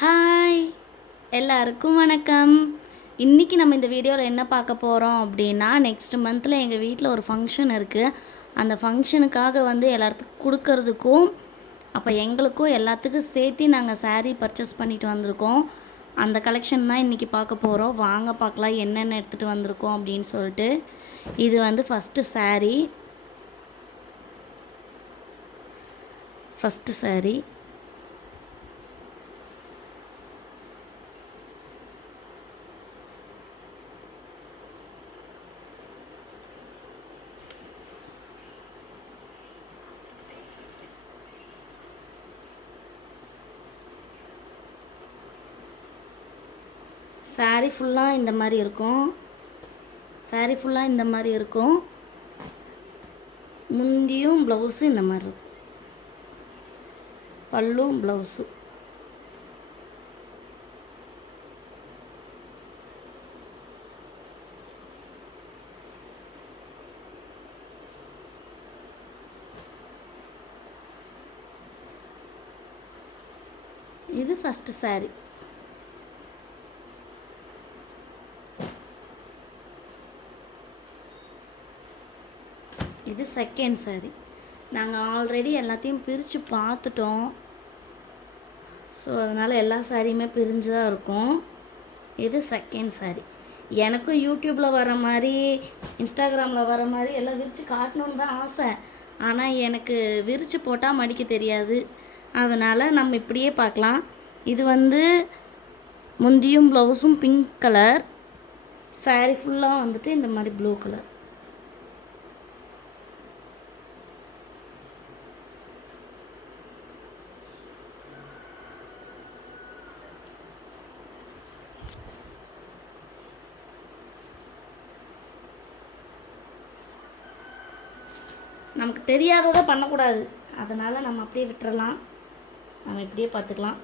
Hi எல்லாருக்கும் வணக்கம். இன்றைக்கி நம்ம இந்த வீடியோவில் என்ன பார்க்க போகிறோம் அப்படின்னா, நெக்ஸ்ட் மந்தில் எங்கள் வீட்டில் ஒரு ஃபங்க்ஷன் இருக்குது. அந்த ஃபங்க்ஷனுக்காக எல்லாத்துக்கும் கொடுக்கறதுக்கும் அப்போ எங்களுக்கும் எல்லாத்துக்கும் சேர்த்து நாங்கள் saree பர்ச்சேஸ் பண்ணிட்டு வந்திருக்கோம். அந்த கலெக்ஷன் தான் இன்றைக்கி பார்க்க போகிறோம். வாங்க பார்க்கலாம் என்னென்ன எடுத்துகிட்டு வந்திருக்கோம் அப்படின்னு சொல்லிட்டு. இது ஃபஸ்ட்டு saree. saree ஃபுல்லாக இந்த மாதிரி இருக்கும். முந்தியும் ப்ளவுஸும் இந்த மாதிரி இருக்கும். பல்லும் ப்ளவுஸு. இது ஃபஸ்ட்டு saree. இது செகண்ட் saree. நாங்கள் ஆல்ரெடி எல்லாத்தையும் பிரித்து பார்த்துட்டோம். ஸோ அதனால் எல்லா சாரியுமே பிரிஞ்சு தான் இருக்கும். இது செகண்ட் saree. எனக்கும் யூடியூப்பில் வர மாதிரி இன்ஸ்டாகிராமில் வர மாதிரி எல்லாம் விரித்து காட்டணுன்னு தான் ஆசை. ஆனால் எனக்கு விரித்து போட்டால் மடிக்க தெரியாது. அதனால் நம்ம இப்படியே பார்க்கலாம். இது முந்தியும் ப்ளவுஸும் பிங்க் கலர். saree ஃபுல்லாக இந்த மாதிரி ப்ளூ கலர். நமக்கு தெரியாததை பண்ணக்கூடாது. அதனால் நம்ம அப்படியே விட்டுறலாம். நம்ம இப்படியே பார்த்துக்கலாம்.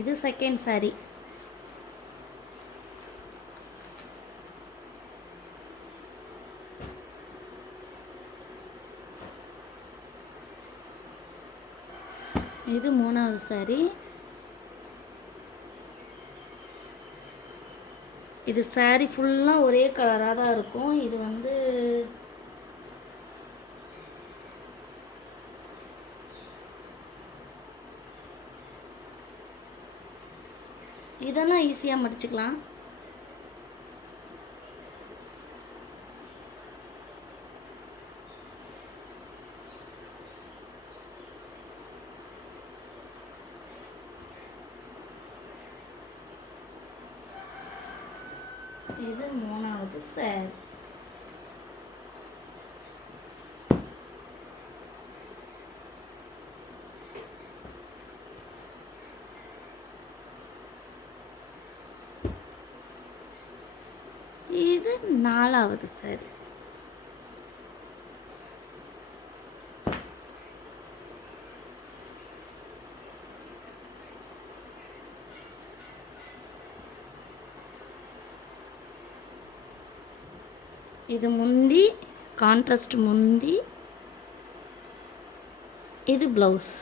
இது செகண்ட் saree. இது மூணாவது saree. இது saree ஃபுல்லாக ஒரே கலராக தான் இருக்கும். இது இதெல்லாம் ஈஸியாக மடிச்சுக்கலாம். இது மூணாவது saree. இது நாலாவது saree. இது முந்தி, கான்ட்ராஸ்ட் முந்தி. இது ப்ளவுஸ்.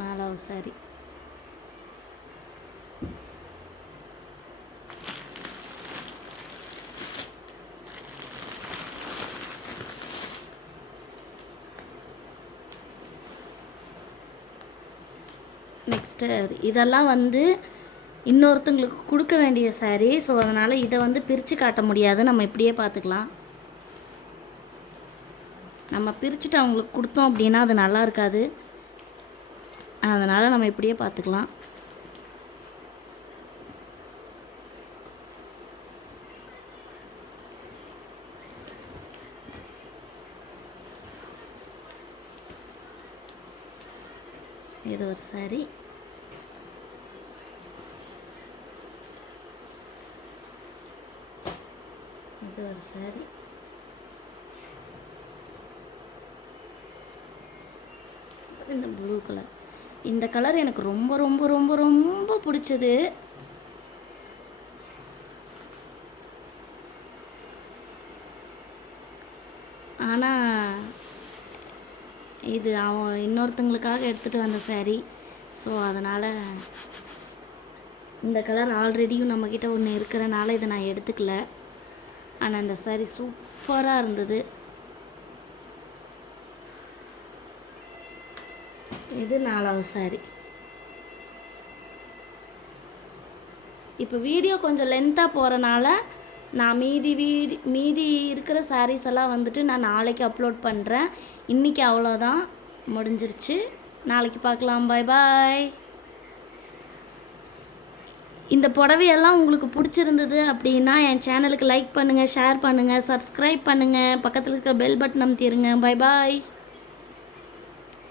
நாலாவது saree. சிஸ்டர், இதெல்லாம் வந்து இன்னொருத்தங்களுக்கு கொடுக்க வேண்டிய saree. ஸோ அதனால் இதை வந்து பிரித்து காட்ட முடியாது. நம்ம இப்படியே பார்த்துக்கலாம். நம்ம பிரிச்சுட்டு அவங்களுக்கு கொடுத்தோம் அப்படின்னா அது நல்லா இருக்காது. அதனால் நம்ம இப்படியே பார்த்துக்கலாம். இது ஒரு saree. இது ஒரு saree. இந்த ப்ளூ கலர், இந்த கலர் எனக்கு ரொம்ப ரொம்ப ரொம்ப ரொம்ப பிடிச்சது. ஆனால் இது அவன் இன்னொருத்தங்களுக்காக எடுத்துகிட்டு வந்த saree. ஸோ அதனால் இந்த கலர் ஆல்ரெடியும் நம்மக்கிட்ட ஒன்று இருக்கிறனால இதை நான் எடுத்துக்கல. ஆனால் இந்த saree சூப்பராக இருந்தது. இது 4வது saree. இப்போ வீடியோ கொஞ்சம் லென்த்தாக போகிறனால நான் மீதி இருக்கிற sarees எல்லாம் வந்துட்டு நான் நாளைக்கு அப்லோட் பண்ணுறேன். இன்றைக்கி அவ்வளோதான், முடிஞ்சிருச்சு. நாளைக்கு பார்க்கலாம். பாய் பாய். இந்த புடவையெல்லாம் உங்களுக்கு பிடிச்சிருந்தது அப்படின்னா என் சேனலுக்கு லைக் பண்ணுங்கள், ஷேர் பண்ணுங்கள், சப்ஸ்கிரைப் பண்ணுங்கள், பக்கத்தில் இருக்க பெல் பட்டன் அமுத்திடுங்க. பாய் பாய்.